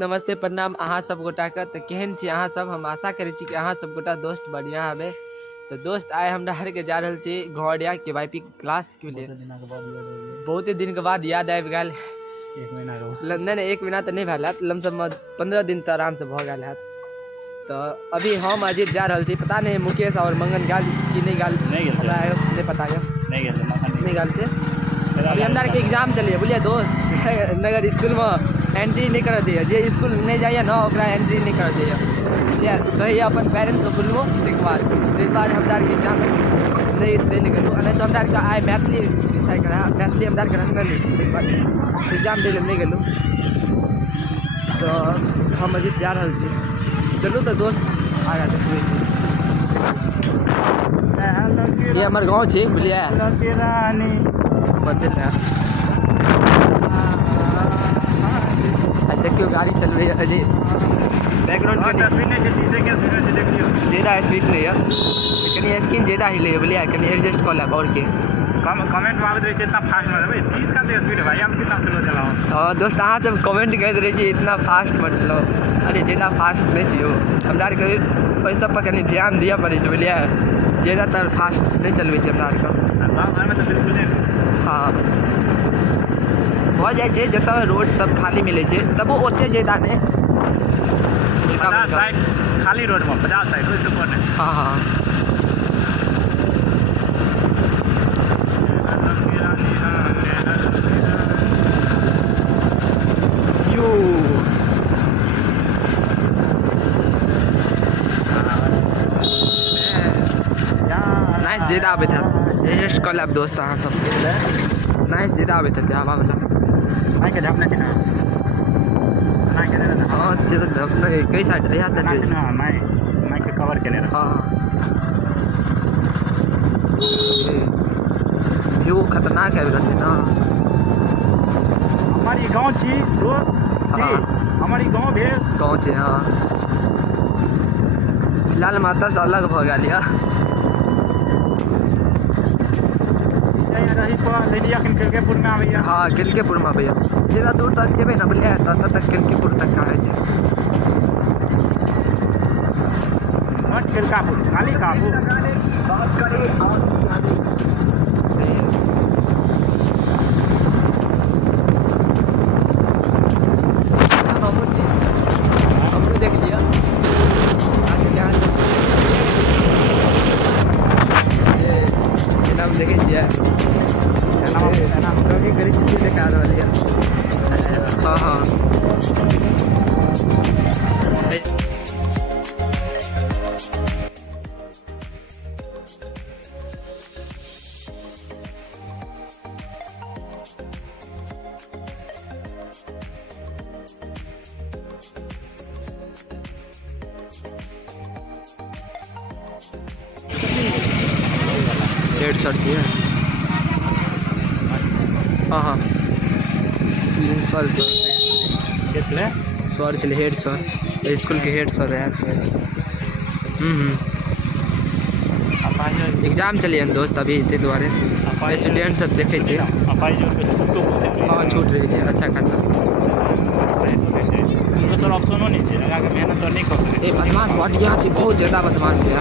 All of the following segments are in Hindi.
नमस्ते प्रणाम अहाँ सब गोटा के। तो केहन छी अहाँ सब? हम आशा करै छी कि अहाँ सब गोटा दोस्त बढ़िया हबे। तो दोस्त आए हमरा के जा रहल छी घर या KYP क्लास के लिए। बहुते दिन के बाद याद आबि गेल। 1 महीना के नहीं 1 महीना तो नहीं भेल हैत, लमसम 15 दिन तो आराम से भ गेल हैत। तो अभी हम अजीत जा रहल छी, पता नहीं मुकेश और मंगन गाल कि नहीं गाल, हमरा नहीं पता है, नहीं गाल से। अभी हमरा के एग्जाम चलिए बुझलिए दोस्त। नगर स्कूल में एंट्री नहीं कर दिए, जे स्कूल नहीं जाइए ना ओकरा एंट्री नहीं कर दिए बुझलिए। कहिए अपन पेरेंट्स से बोलबो, ताहिके बाद हमरा के एग्जाम नहीं देने गेलूँ। नहीं तो हमरा के आइ मैथिली विषय के रहा, मैथिली हमरा के रखने नहीं, ताहिके बाद एग्जाम दे नहीं गेलूँ। तो हम अजीत जा रहल छी, चलू तो दोस्त आगा देखबै छी। ये हमर गाँव छै बुझलिए, मंदिर है। देखियो गाड़ी चल रही है अजय, बैकग्राउंड के ज़्यादा स्पीड नहीं है, कहीं स्क्रीन ज़्यादा हिले है बुझलिए, कहीं एडजस्ट कर लेब और के कमेंट मार दे इतना फास्ट मत भाई, 30 का स्पीड भाई, हम कितना स्लो चलाओ। हाँ दोस्त अहाँ सब कमेंट कर रहे छी इतना फास्ट मत चलाओ। अरे ज़्यादा फास्ट नहीं चाहिए, हमरा के ओहि सब पर कनी ध्यान दिया पड़े छै बुझलिए, ज़्यादातर फास्ट नहीं चलबै छै हमरा के। गाँव घर में तो बिल्कुल नहीं। हाँ भऽ जाइ छै, जतऽ रोड सब खाली मिलै छै तब ओते ज़्यादा नहीं, 50 साइड खाली रोड में 50 साइड ओइसे ऊपर नहीं। हाँ हाँ यू नाइस ज़्यादा आबैत हैत, एडजस्ट कऽ लेब दोस्त अहाँ सब। नाइस ज़्यादा आबैत हैत हवा वाला। माइक के झापने छी ना, माइक के ना। हाँ से तो ढपना कई साइड यहाँ से ना माइक के कवर के रहा। हाँ व्यू खतरनाक है ना। हमारी गाँव छी दोस्त, हाँ हमारी गाँव भेल गाँव छै। हाँ फिलहाल माता से अलग भ गेल या किलकेपुर में आबैया। हाँ किलकेपुर में आबैया, ज़्यादा दूर तक जेबै ना बुझलिए, तब तक किलकेपुर तक कहै छै। नॉट किलकापुर, खाली कापुर। हमरो देख लिया नाम देखे छियै, रॉकिंग करै छी से देखा रहल यऽ। हाँ हाँ हेड सर छियै। हाँ हाँ प्रिंसिपल सर सर छलै, हेड सर, स्कूल के हेड सर रहे सर। एग्जाम चलिए दोस्त अभी, ताहि दुआरे स्टूडेंट सब देखे छियै। हाँ छूट रही है अच्छा खासा, ऑप्शनो नहीं है, लगा के मेहनत तो नहीं कर। बदमाश बढ़िया छै, बहुत ज़्यादा बदमाश है।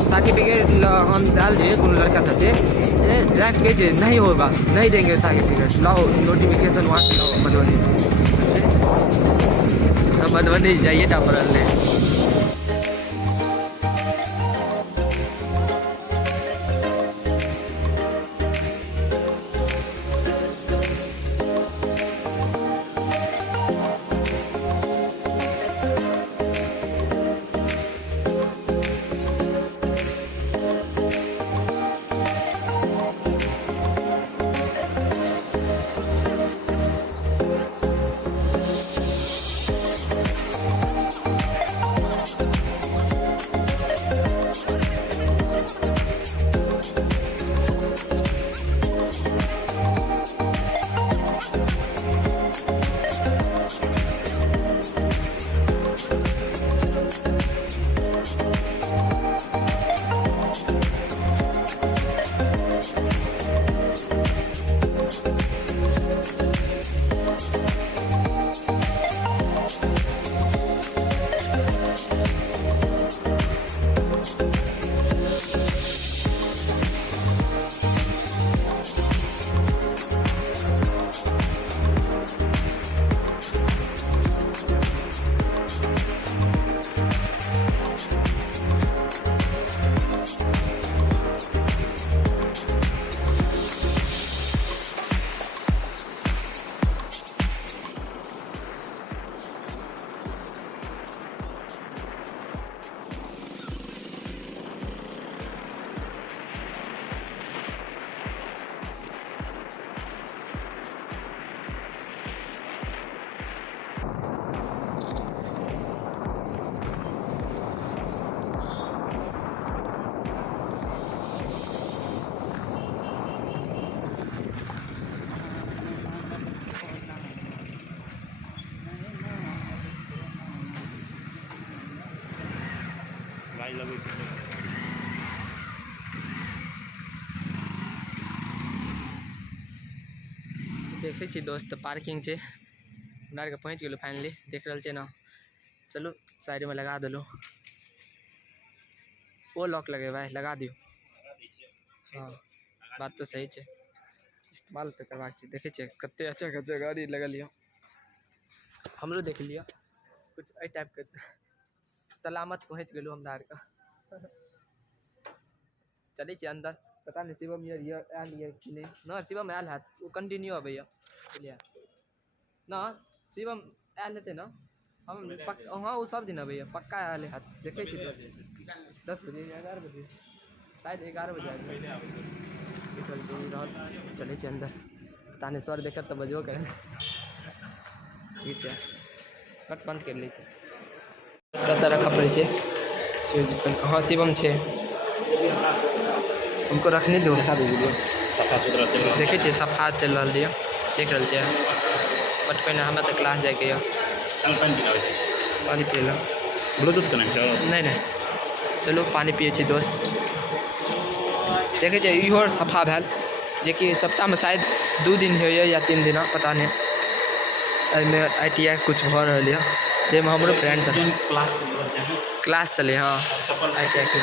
सर्टिफिकेट हम डाल दिए कोनो लड़का सबसे, डायरेक्ट कहे छै नहीं होगा, नहीं देंगे सर्टिफिकेट, लाओ नोटिफिकेशन वहाँ से लाओ मधुबनी। हम मधुबनी जाइए टा पड़ल है। देखे छी दोस्त पार्किंग छे हमरा आर के पहुँच गेलू फाइनली देख रहल छे ना। चलू साइड में लगा दिलू वो लॉक लगे भाई लगा दियो। हाँ बात तो सही है इस्तेमाल तो करवा देखे छे कते अच्छा खासा गाड़ी लगल है हमरो देख लियो कुछ ए टाइप के सलामत पहुँच गेलू हमरा आर का। चले छे अंदर पता नहीं शिवम ये आयल ये कि नहीं ना शिवम आयल है वो कंटिन्यू अबैया बुझलिए ना शिवम आयल हेते ना हम हाँ वो सब दिन अबैया पक्का आयल है देखे छी 10 बजे 11 बजे शायद 11 बजे चले छे अंदर पता नहीं सर देखत तो बजबो करे ठीक है बट बंद कर ली रखा पड़े छे हाँ शिवम छे हमको रखने दो सफा सुथरा चल देखे छे सफा चल रहा है देख रहा है बट पहले हमें तो क्लास जाके पानी पी लो ब्लूटूथ कनेक्ट नहीं नहीं चलो पानी पिए छी दोस्त देखे छे इहो सफा भेल जे कि सप्ताह में शायद 2 दिन होइए या 3 दिन पता नहीं एहिमे ITI कुछ भ रही है जैमें हमरो फ्रेंड सब क्लास चले हाँ ITI के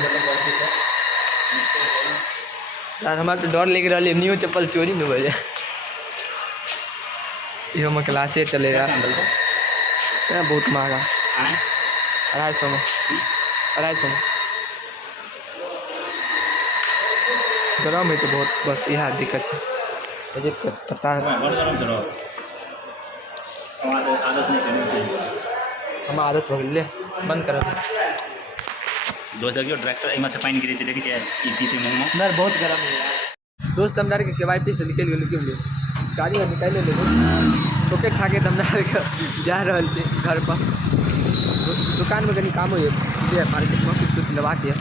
यार हमारा तो डर लग रहा है न्यू चप्पल चोरी न हो जाए इहो में क्लासे चलेगा बहुत महंगा 250 में 250 में गरम है बहुत बस यह दिक्कत है मुझे पता है हम आदत हो गई बंद कर दोस्त देखियो ट्रैक्टर एमा से पानी गिरे छे देखि छै ई पीते मुंह में अंदर बहुत गरम है दोस्त हमरा के KYP से निकल गेल के लिए गाड़ी में निकाल ले ठोके खा के हमरा के जा रहल छे घर पर दुकान में कनी काम हो ये मार्केट में कुछ लगा के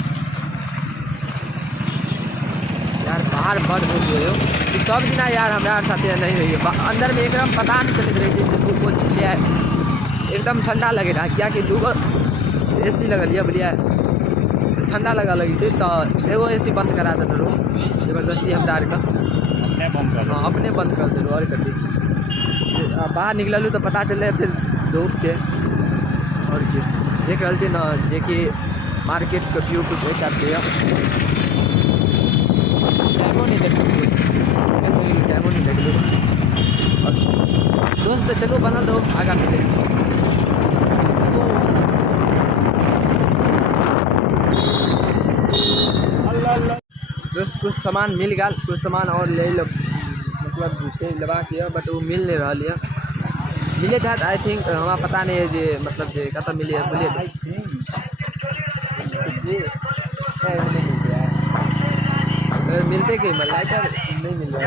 यार बाहर बड़ हो गयो कि सब दिन यार हमरा साथ नहीं होइए अंदर में एकदम पता नहीं चलत रहे जे एकदम ठंडा लगे रहा क्या कि दूगो AC लगल बढ़िया ठंडा लगा लगी थी तो एगो AC बंद करा देते रूम जबरदस्ती हमरा आर का अपने बंद कर दिलू और कर बाहर निकलू तो पता चले फिर धूप छे और की देख रहा छे ना जे कि मार्केट के व्यू कुछ ऐसा के टाइमो नहीं देख लू और दोस्त चलो बनल दो आगा मिले दोस्त कुछ सामान मिल गया कुछ सामान और ले लो मतलब लगा के बट वो मिल नहीं रहा है मिले थे आई थिंक हमारा पता नहीं है जे मतलब जे कत मिले बोलिए मिलते कि लाइटर नहीं मिल रहा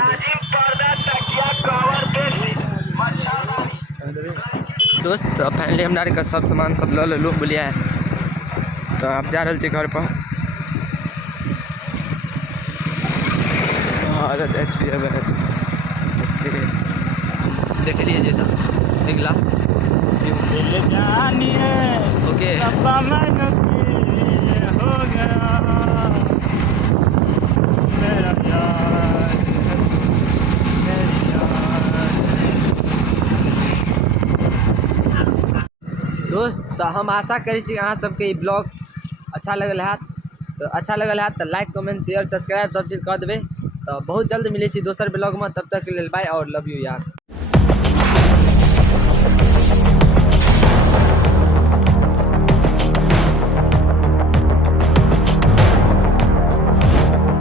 दोस्त फाइनली हमरा सब सामान सब ल लेलू बोलिए तो आप जा रहे घर पर SP देख लीजिए तो अगला ओके हो गया मेरा प्यार दोस्त हम आशा करी छी अहाँ सबके ब्लॉग अच्छा लगल है तो लाइक कमेंट शेयर सब्सक्राइब सब चीज़ कर देवे तो बहुत जल्द मिले दोसर ब्लॉग में तब तक के लिए बाय और लव यू यार।